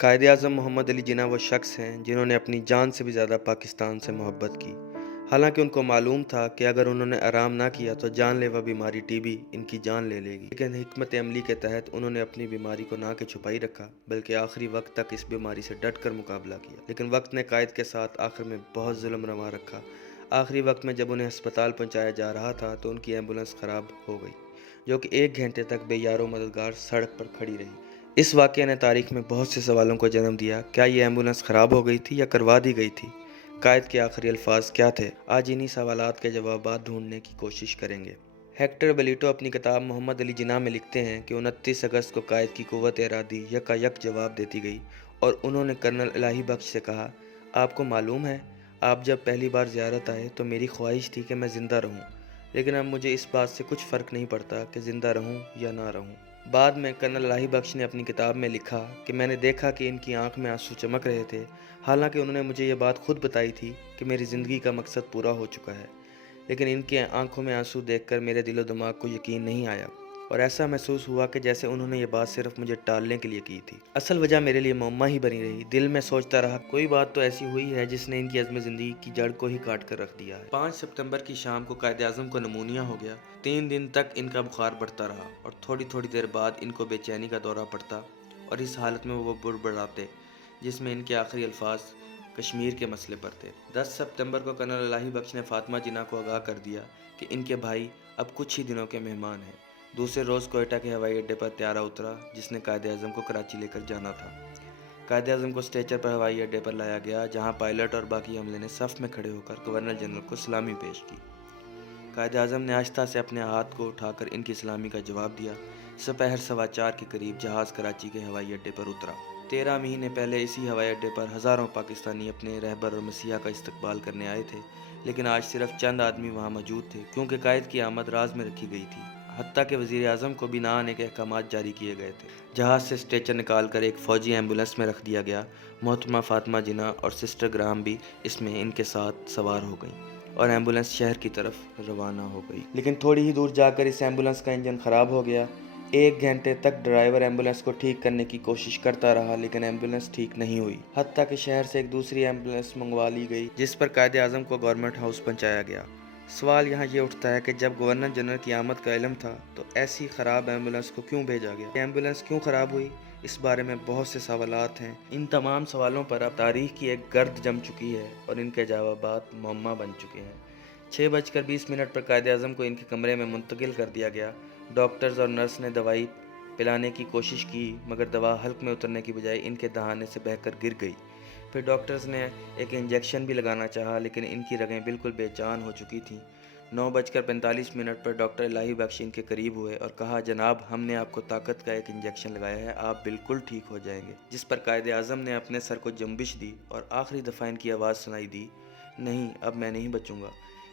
قائد-ए-आज़म मोहम्मद अली जिन्ना वो शख्स हैं जिन्होंने अपनी जान से भी ज़्यादा पाकिस्तान से मोहब्बत की। हालांकि उनको मालूम था कि अगर उन्होंने आराम ना किया तो जानलेवा बीमारी टीबी इनकी जान ले लेगी, लेकिन हिकमत अमली के तहत उन्होंने अपनी बीमारी को ना के छुपाई रखा, बल्कि आखिरी वक्त तक इस बीमारी से डट कर मुकाबला किया। लेकिन वक्त ने कायद के साथ आखिर में बहुत जुल्म रवा रखा। आखिरी वक्त में जब उन्हें अस्पताल पहुँचाया जा रहा था तो उनकी एम्बुलेंस ख़राब हो गई, जो कि 1 घंटे तक बेयारो मददगार सड़क पर खड़ी रही। इस वाक़ये ने तारीख में बहुत से सवालों को जन्म दिया। क्या ये एम्बुलेंस ख़राब हो गई थी या करवा दी गई थी? कायद के आखिरी अल्फाज क्या थे? आज इन्हीं सवालात के जवाबात ढूंढने की कोशिश करेंगे। हेक्टर बेलिटो अपनी किताब मोहम्मद अली जिन्ना में लिखते हैं कि 29 अगस्त को कायद की कुव्वत इरादी यकायक जवाब देती गई और उन्होंने कर्नल इलाही बख्श से कहा, आपको मालूम है, आप जब पहली बार ज़ियारत आए तो मेरी ख्वाहिश थी कि मैं ज़िंदा रहूं, लेकिन अब मुझे इस बात से कुछ फ़र्क नहीं पड़ता कि ज़िंदा रहूं या ना रहूं। बाद में कर्नल इलाही बख्श ने अपनी किताब में लिखा कि मैंने देखा कि इनकी आंख में आंसू चमक रहे थे, हालांकि उन्होंने मुझे ये बात खुद बताई थी कि मेरी ज़िंदगी का मकसद पूरा हो चुका है, लेकिन इनकी आंखों में आंसू देखकर मेरे दिलो दिमाग को यकीन नहीं आया और ऐसा महसूस हुआ कि जैसे उन्होंने ये बात सिर्फ मुझे टालने के लिए की थी। असल वजह मेरे लिए मुअम्मा ही बनी रही। दिल में सोचता रहा, कोई बात तो ऐसी हुई है जिसने इनकी अज़्म ज़िंदगी की जड़ को ही काट कर रख दिया है। 5 सितंबर की शाम को कायद-ए-आज़म को नमूनिया हो गया। 3 दिन तक इनका बुखार बढ़ता रहा और थोड़ी थोड़ी देर बाद इनको बेचैनी का दौरा पड़ता और इस हालत में वो बुड़बड़ाते, जिसमें इनके आखिरी अल्फाज कश्मीर के मसले पर थे। 10 सितंबर को कर्नल इलाही बख्श ने फातिमा जिन्ना को आगाह कर दिया कि इनके भाई अब कुछ ही दिनों के मेहमान हैं। दूसरे रोज़ कोयटा के हवाई अड्डे पर त्यारा उतरा जिसने कायद-ए-आज़म को कराची लेकर जाना था। कायद-ए-आज़म को स्ट्रेचर पर हवाई अड्डे पर लाया गया, जहां पायलट और बाकी अमले ने सफ़ में खड़े होकर गवर्नर जनरल को सलामी पेश की। कायद-ए-आज़म ने आहिस्ता से अपने हाथ को उठाकर इनकी सलामी का जवाब दिया। दोपहर 4:15 के करीब जहाज़ कराची के हवाई अड्डे पर उतरा। 13 महीने पहले इसी हवाई अड्डे पर हज़ारों पाकिस्तानी अपने रहबर और मसीहा का इस्तकबाल करने आए थे, लेकिन आज सिर्फ चंद आदमी वहाँ मौजूद थे, क्योंकि कायद की आमद राज में रखी गई थी। हत्ता के वज़ीर आज़म को भी ना आने के अहकामात जारी किए गए थे। जहाज़ से स्ट्रेचर निकाल कर एक फ़ौजी एम्बुलेंस में रख दिया गया। मोहतरमा फातिमा जिन्ना और सिस्टर ग्राम भी इसमें इनके साथ सवार हो गईं और एम्बुलेंस शहर की तरफ रवाना हो गई। लेकिन थोड़ी ही दूर जाकर इस एम्बुलेंस का इंजन ख़राब हो गया। 1 घंटे तक ड्राइवर एम्बुलेंस को ठीक करने की कोशिश करता रहा, लेकिन एम्बुलेंस ठीक नहीं हुई। हत्ता के शहर से एक दूसरी एम्बुलेंस मंगवा ली गई, जिस पर कायद-ए-आज़म को गवर्नमेंट हाउस पहुंचाया गया। सवाल यहाँ ये उठता है कि जब गवर्नर जनरल की आमद का इल्म था तो ऐसी ख़राब एम्बुलेंस को क्यों भेजा गया? एम्बुलेंस क्यों ख़राब हुई? इस बारे में बहुत से सवालात हैं। इन तमाम सवालों पर अब तारीख की एक गर्द जम चुकी है और इनके जवाबात मुअम्मा बन चुके हैं। 6:20 पर कायद-ए-आज़म को इनके कमरे में मुंतकिल कर दिया गया। डॉक्टर्स और नर्स ने दवाई पिलाने की कोशिश की, मगर दवा हल्क में उतरने की बजाय इनके दहाने से बहकर गिर गई। फिर डॉक्टर्स ने एक इंजेक्शन भी लगाना चाहा, लेकिन इनकी रगें बिल्कुल बेजान हो चुकी थीं। 9:45 पर डॉक्टर इलाही बख्श इनके करीब हुए और कहा, जनाब, हमने आपको ताकत का एक इंजेक्शन लगाया है, आप बिल्कुल ठीक हो जाएंगे। जिस पर कायद-ए-आज़म ने अपने सर को जंबिश दी और आखिरी दफ़ा इनकी आवाज़ सुनाई दी, नहीं, अब मैं नहीं बचूंगा।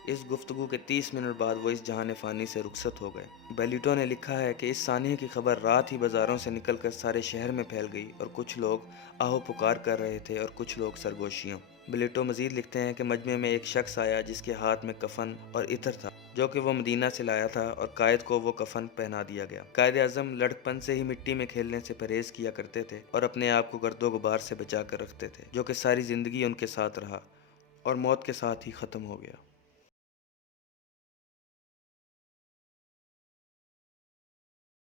इस गुफ्तगू के 30 मिनट बाद वो इस जहान फ़ानी से रुखसत हो गए। बेलिटो ने लिखा है कि इस सानहे की खबर रात ही बाज़ारों से निकलकर सारे शहर में फैल गई और कुछ लोग आहो पुकार कर रहे थे और कुछ लोग सरगोशियों। बेलिटो मज़ीद लिखते हैं कि मजमे में एक शख्स आया जिसके हाथ में कफन और इत्र था, जो कि वो मदीना से लाया था, और कायद को वो कफन पहना दिया गया। कायद-ए-आज़म लड़कपन से ही मिट्टी में खेलने से परहेज़ किया करते थे और अपने आप को गर्दो गुबार से बचा कर रखते थे, जो कि सारी ज़िंदगी उनके साथ रहा और मौत के साथ ही ख़त्म हो गया।